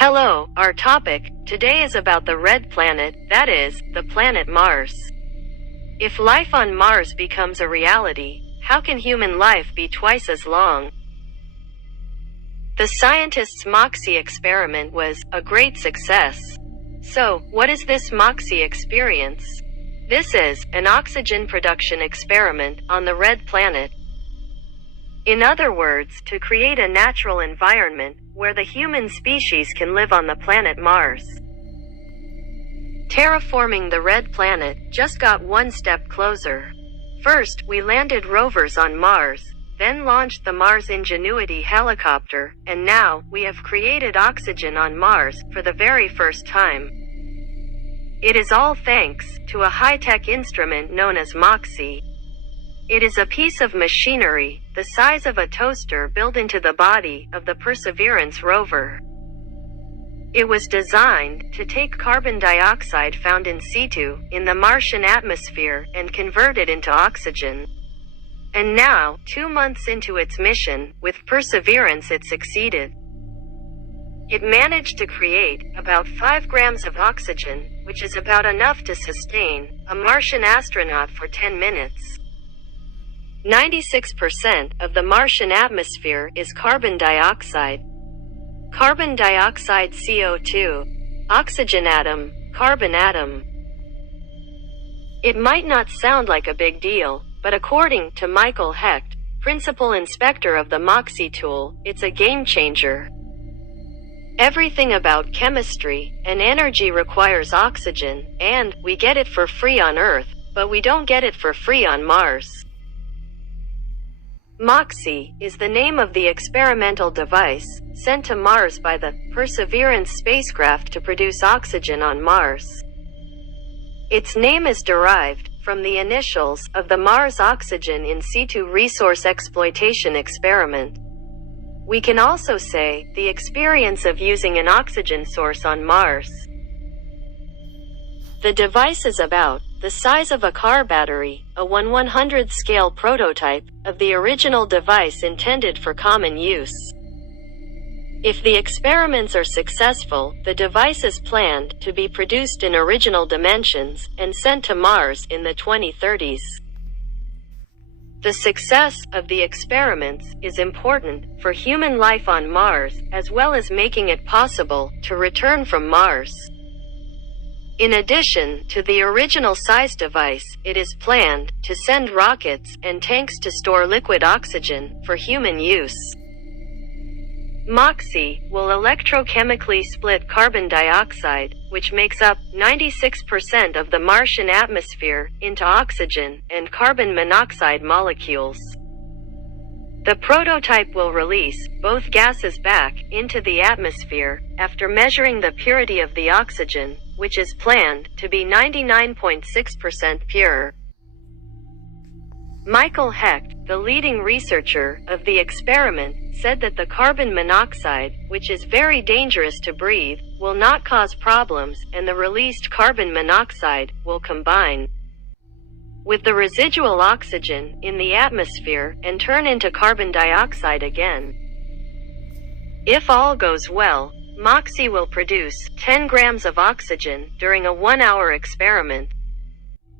Hello, our topic today is about the red planet, that is, the planet Mars. If life on Mars becomes a reality, how can human life be twice as long? The scientists' MOXIE experiment was a great success. So, what is this MOXIE experience? This is an oxygen production experiment on the red planet. In other words, to create a natural environment where the human species can live on the planet Mars. Terraforming the red planet just got one step closer. First, we landed rovers on Mars, then launched the Mars Ingenuity helicopter, and now, we have created oxygen on Mars for the very first time. It is all thanks to a high-tech instrument known as MOXIE. It is a piece of machinery, the size of a toaster, built into the body of the Perseverance rover. It was designed to take carbon dioxide found in situ in the Martian atmosphere and convert it into oxygen. And now, 2 months into its mission, with Perseverance it succeeded. It managed to create about 5 grams of oxygen, which is about enough to sustain a Martian astronaut for 10 minutes. 96% of the Martian atmosphere is carbon dioxide. Carbon dioxide CO2, oxygen atom, carbon atom. It might not sound like a big deal, but according to Michael Hecht, principal inspector of the MOXIE tool, it's a game changer. Everything about chemistry and energy requires oxygen, and we get it for free on Earth, but we don't get it for free on Mars. MOXIE is the name of the experimental device sent to Mars by the Perseverance spacecraft to produce oxygen on Mars. Its name is derived from the initials of the Mars Oxygen in Situ Resource Exploitation Experiment. We can also say the experience of using an oxygen source on Mars. The device is about the size of a car battery, a 1/100 scale prototype of the original device intended for common use. If the experiments are successful, the device is planned to be produced in original dimensions and sent to Mars in the 2030s. The success of the experiments is important for human life on Mars, as well as making it possible to return from Mars. In addition to the original size device, it is planned to send rockets and tanks to store liquid oxygen for human use. MOXIE will electrochemically split carbon dioxide, which makes up 96% of the Martian atmosphere, into oxygen and carbon monoxide molecules. The prototype will release both gases back into the atmosphere after measuring the purity of the oxygen, which is planned to be 99.6% pure. Michael Hecht, the leading researcher of the experiment, said that the carbon monoxide, which is very dangerous to breathe, will not cause problems, and the released carbon monoxide will combine with the residual oxygen in the atmosphere and turn into carbon dioxide again. If all goes well, MOXIE will produce 10 grams of oxygen during a 1-hour experiment.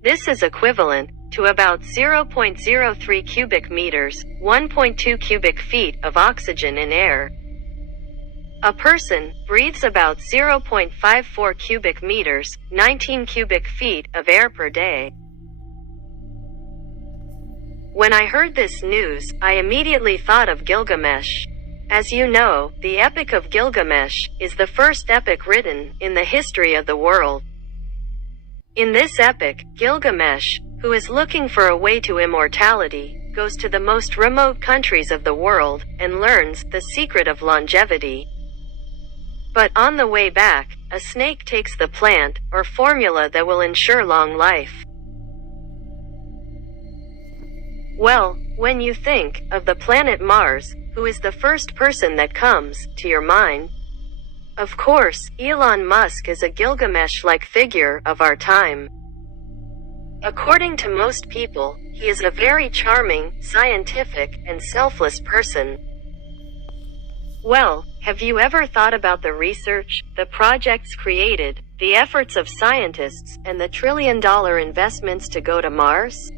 This is equivalent to about 0.03 cubic meters, 1.2 cubic feet of oxygen in air. A person breathes about 0.54 cubic meters, 19 cubic feet of air per day. When I heard this news, I immediately thought of Gilgamesh. As you know, the Epic of Gilgamesh is the first epic written in the history of the world. In this epic, Gilgamesh, who is looking for a way to immortality, goes to the most remote countries of the world and learns the secret of longevity. But on the way back, a snake takes the plant or formula that will ensure long life. Well, when you think of the planet Mars, who is the first person that comes to your mind? Of course, Elon Musk is a Gilgamesh-like figure of our time. According to most people, he is a very charming, scientific, and selfless person. Well, have you ever thought about the research, the projects created, the efforts of scientists, and the trillion-dollar investments to go to Mars?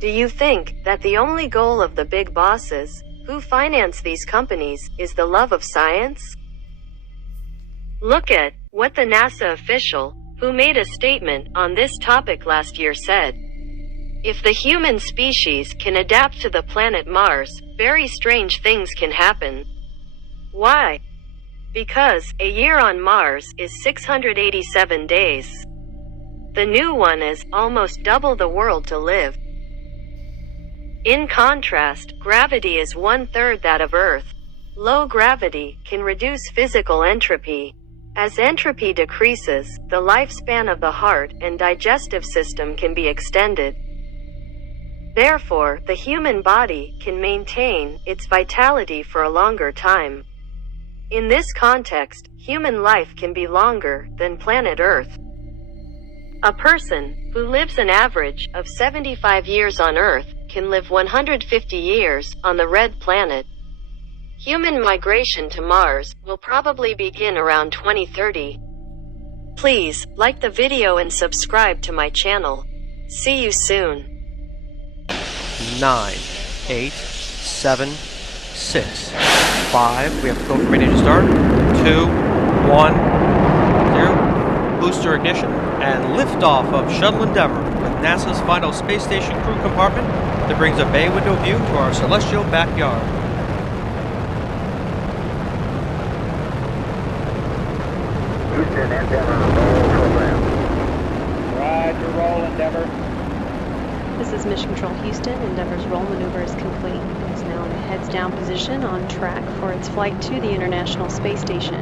Do you think that the only goal of the big bosses, who finance these companies, is the love of science? Look at what the NASA official, who made a statement on this topic last year, said. If the human species can adapt to the planet Mars, very strange things can happen. Why? Because a year on Mars is 687 days. The new one is almost double the world to live. In contrast, gravity is 1/3 that of Earth. Low gravity can reduce physical entropy. As entropy decreases, the lifespan of the heart and digestive system can be extended. Therefore, the human body can maintain its vitality for a longer time. In this context, human life can be longer than planet Earth. A person who lives an average of 75 years on Earth can live 150 years on the red planet. Human migration to Mars will probably begin around 2030. Please like the video and subscribe to my channel. See you soon. 9, 8, 7, 6, 5. We have go from ready to start. 2, 1, 0. Booster ignition and liftoff of Shuttle Endeavour with NASA's final space station crew compartment that brings a bay window view to our celestial backyard. Houston, Endeavour, roll program. Roger, roll, Endeavour. This is Mission Control Houston. Endeavour's roll maneuver is complete. It is now in a heads-down position on track for its flight to the International Space Station.